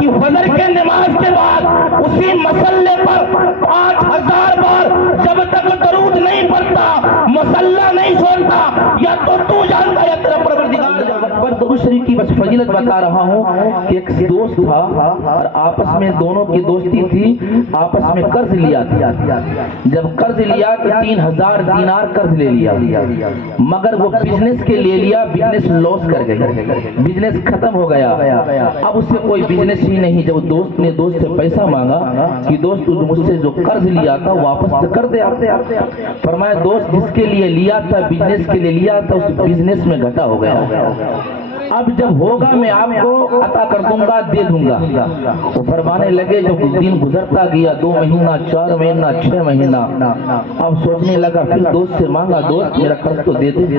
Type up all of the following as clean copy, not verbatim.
کہ فجر کے نماز کے بعد اسی مسلے پر 5000 بار جب تک درود نہیں پڑھتا مسلح نہیں چھوڑتا، یا تو جانتا یا تیرا پروردگار جانتا۔ پر درود شریف کی بس فضیلت بتا رہا ہوں کہ ایک دوست تھا اور آپس میں دونوں کی دوستی تھی، آپس میں قرض لیا تھا۔ جب قرض لیا تو 3000 دینار قرض لے لیا، مگر وہ بزنس کے لے لیا، بزنس لاس کر گئی، بزنس ختم ہو گیا۔ اب اس سے کوئی بزنس ہی نہیں۔ جب دوست نے دوست سے پیسہ مانگا کہ دوست مجھ سے جو قرض لیا تھا واپس کر دے، فرمایا دوست جس کے لیے لیا تھا بزنس کے لیے لیا تھا اس بزنس میں گھاٹا ہو گیا، اب جب ہوگا میں آپ کو عطا کر دوں گا، دے دوں گا۔ وہ فرمانے لگے جب دن گزرتا گیا، 2 مہینہ 4 مہینہ 6 مہینہ، اب سوچنے لگا، پھر دوست سے مانگا، دوست میرا قرض تو دے دے۔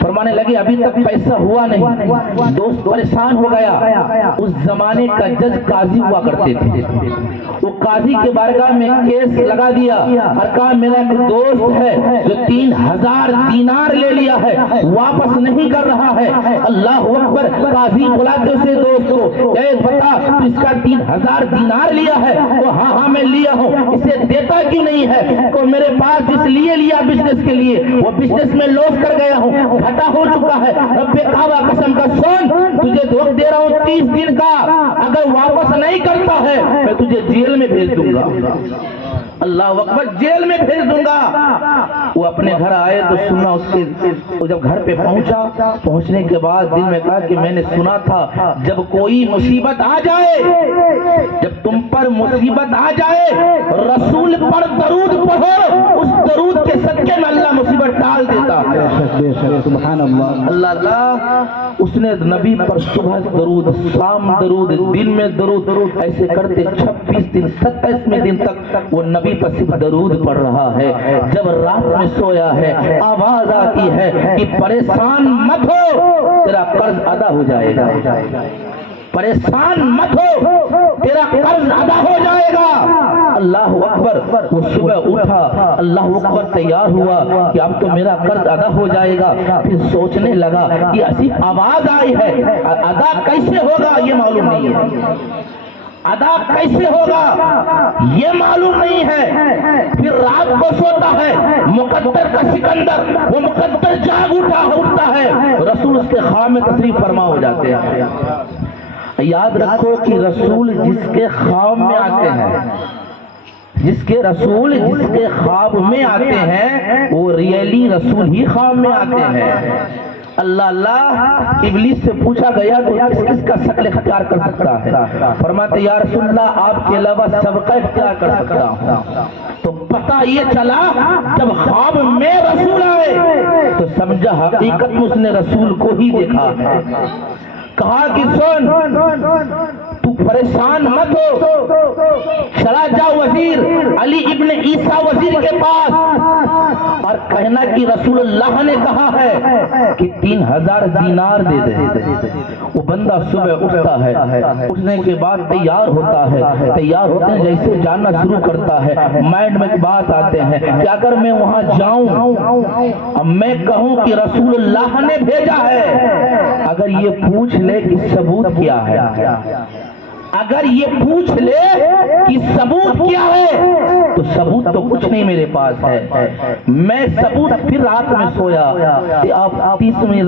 فرمانے لگے ابھی تک پیسہ ہوا نہیں، دوست پریشان ہو گیا۔ اس زمانے کا جج قاضی ہوا کرتے تھے، وہ قاضی کے بارگاہ میں کیس لگا دیا اور کہا میرا ایک دوست ہے جو 3000 دینار لے لیا ہے واپس نہیں کر رہا ہے۔ اللہ اکبر، قاضی بلاتے اسے دوست کو، اے بتا تو اس کا 3000 دینار لیا ہے؟ وہ ہاں میں لیا ہوں، اسے دیتا کیوں نہیں ہے؟ تو میرے پاس جس لیے لیا بزنس کے لیے وہ بزنس میں لوس کر گیا ہوں، گھاٹا ہو چکا ہے۔ رب کعبہ قسم کا سن، تجھے دھوکہ دے رہا ہوں 30 دن کا، اگر واپس نہیں کرتا ہے میں تجھے جیل میں بھیج دوں گا۔ اللہ اکبر، جیل میں بھیج دوں گا۔ وہ اپنے گھر آئے تو سنا اس کے، جب گھر پہ پہنچا، پہنچنے کے بعد دل میں کہا کہ میں نے سنا تھا جب کوئی مصیبت آ جائے، جب تم پر مصیبت آ جائے رسول پر درود پڑھو، اس درود کے صدقے میں اللہ مصیبت ٹال دیتا ہے۔ سبحان اللہ۔ اللہ اس نے نبی پر صبح درود، شام درود، دن میں درود، ایسے کرتے 26 دن 27 دن تک وہ نبی پر صرف درود پڑھ رہا ہے۔ جب رات میں سویا ہے آواز آتی ہے کہ پریشان مت ہو تیرا قرض ادا ہو جائے گا، پریشان مت ہو تیرا قرض ادا ہو جائے گا۔ اللہ اکبر، وہ صبح اٹھا، اللہ اکبر تیار ہوا کہ اب تو میرا قرض ادا ہو جائے گا۔ پھر سوچنے لگا کہ صرف آواز آئی ہے، ادا کیسے ہوگا یہ معلوم نہیں ہے، ادا کیسے ہوگا یہ معلوم نہیں ہے۔ پھر رات کو سوتا ہے، مقدر کا سکندر، وہ مقدر جاگ اٹھتا ہے، رسول اس کے خواب میں تشریف فرما ہو جاتے ہیں۔ یاد رکھو کہ رسول جس کے خواب میں آتے ہیں، جس کے رسول جس کے خواب میں آتے ہیں وہ ریئلی رسول ہی خواب میں آتے ہیں۔ اللہ ابلیس سے پوچھا گیا تو کس کا شکل اختیار کر سکتا ہے؟ فرماتے یا رسول اللہ آپ کے علاوہ سب کا اختیار کر سکتا ہوں۔ تو پتہ یہ چلا جب خواب میں رسول آئے تو سمجھا حقیقت میں اس نے رسول کو ہی دیکھا ہے۔ کہا کہ سن تو پریشان مت ہو، چلا جا وزیر علی ابن عیسیٰ وزیر کے پاس اور کہنا کہ رسول اللہ نے کہا ہے کہ 3000 دینار دے دے۔ وہ بندہ صبح اٹھتا ہے، اٹھنے کے بعد تیار ہوتا ہے، تیار ہوتے ہیں جیسے جاننا شروع کرتا ہے، مائنڈ میں بات آتے ہیں کہ اگر میں وہاں جاؤں اب میں کہوں کہ رسول اللہ نے بھیجا ہے، اگر یہ پوچھ لے کہ ثبوت کیا ہے، اگر یہ پوچھ لے کہ ثبوت کیا ہے تو ثبوت تو کچھ نہیں میرے پاس ہے۔ میں ثبوت پھر رات میں سویا کہ آپ 30ویں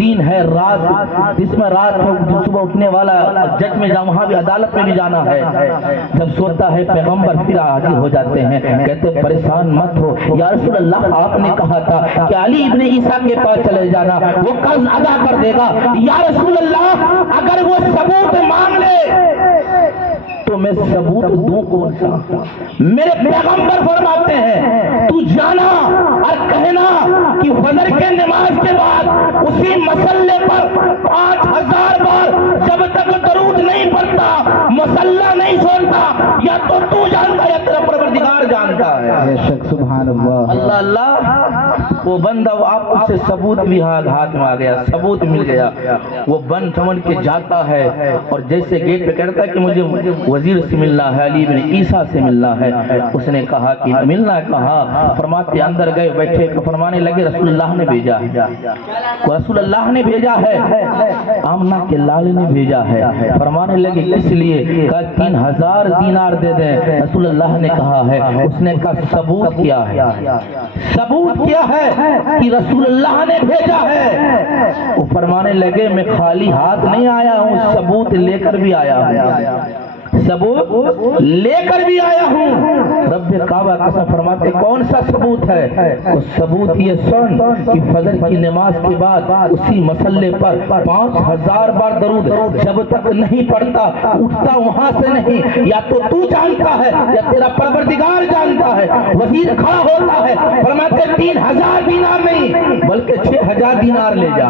دن ہے، رات جس میں رات میں صبح اٹھنے والا جج میں جاؤں، وہاں بھی عدالت میں بھی جانا ہے۔ جب سوتا ہے پیغمبر پھر حاضر ہو جاتے ہیں، کہتے پریشان مت ہو یا رسول اللہ آپ نے کہا تھا کہ علی ابن عیسیٰ کے پاس چلے جانا، وہ قرض ادا کر دے گا۔ یا رسول اللہ اگر وہ ثبوت مانگ لے تو میں ثبوت دوں کون سا؟ میرے پیغمبر فرماتے ہیں تو جانا اور کہنا کہ فجر کے نماز کے بعد اسی مسلے پر 5000 بار جب تک درود نہیں پڑھتا مسلح نہیں چھوڑتا، یا تو جانتا یا تیرا پروردگار جانتا ہے۔ بے شک، سبحان اللہ۔ اللہ اللہ، وہ وہ بندہ آپ سے ثبوت بھی ہاتھ میں آ گیا، ثبوت مل گیا، وہ بند سمجھ کے جاتا ہے اور جیسے گیٹ پہ کہتا ہے کہ مجھے وزیر سے ملنا ہے، علی بن عیسیٰ سے ملنا ہے، اس نے کہا کہ ملنا ہے، کہا فرماتے اندر گئے بیٹھے، فرمانے لگے رسول اللہ نے بھیجا ہے، رسول اللہ نے بھیجا ہے، آمنہ کے لال نے بھیجا ہے۔ فرمانے لگے کس لیے؟ کہا 3000 دینار دے دیں۔ رسول اللہ نے کہا ہے، اس نے کہا ثبوت کیا ہے؟ ثبوت کیا ہے کہ رسول اللہ نے بھیجا ہے؟ وہ فرمانے لگے میں خالی ہاتھ نہیں آیا ہوں، ثبوت لے کر بھی آیا ہوں، ثبوت لے کر بھی آیا ہوں۔ رب کعبہ قسم فرماتے کون سا ثبوت ہے؟ وہ ثبوت یہ سن کہ فجر کی نماز کے بعد اسی مسلے پر 5000 بار درود جب تک نہیں پڑھتا اٹھتا وہاں سے نہیں، یا تو جانتا ہے یا تیرا پروردگار جانتا ہے۔ وزیر کھڑا ہوتا ہے، فرماتے 3000 دینار نہیں بلکہ 6000 دینار لے جا۔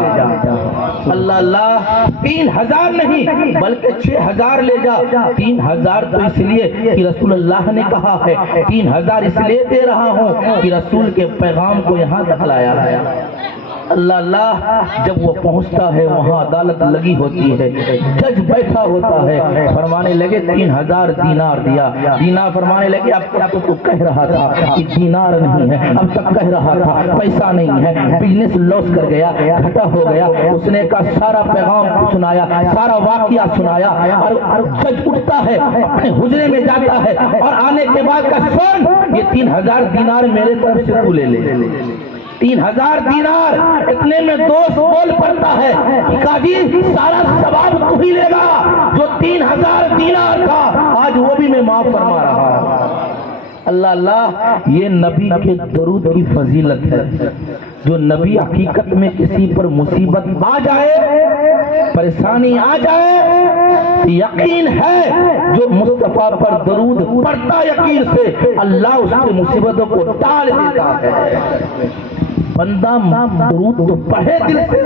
اللہ اللہ، 3000 نہیں بلکہ 6000 لے جا۔ 3000 تو اس لیے کہ رسول اللہ نے کہا ہے، 3000 اس لیے دے رہا ہوں کہ رسول کے پیغام کو یہاں تک لایا ہے۔ اللہ اللہ، جب وہ پہنچتا ہے وہاں عدالت لگی ہوتی ہے، جج بیٹھا ہوتا ہے، فرمانے لگے 3000 دینار دیا۔ دینار فرمانے لگے اب تک تو کہہ رہا تھا کہ دینار نہیں ہے، اب تک کہہ رہا تھا پیسہ نہیں ہے، بزنس لاس کر گیا، گھاٹا ہو گیا۔ اس نے کہا سارا پیغام سنایا، سارا واقعہ سنایا، اور جج اٹھتا ہے اپنے حجرے میں جاتا ہے اور آنے کے بعد کا سن، یہ 3000 دینار میرے طرف سے تو لے لے۔ 3000 دینار، اتنے میں دوست بول پڑتا ہے کہ قاضی سارا ثواب تو ہی لے گا، جو 3000 دینار تھا آج وہ بھی میں معاف فرما رہا ہوں۔ اللہ اللہ، یہ نبی کے درود کی فضیلت ہے۔ جو نبی حقیقت میں کسی پر مصیبت آ جائے، پریشانی آ جائے، یقین ہے جو مصطفیٰ پر درود پڑھتا یقین سے اللہ اس کی مصیبتوں کو ٹال دیتا ہے۔ بندہ درود تو پڑھے دل سے،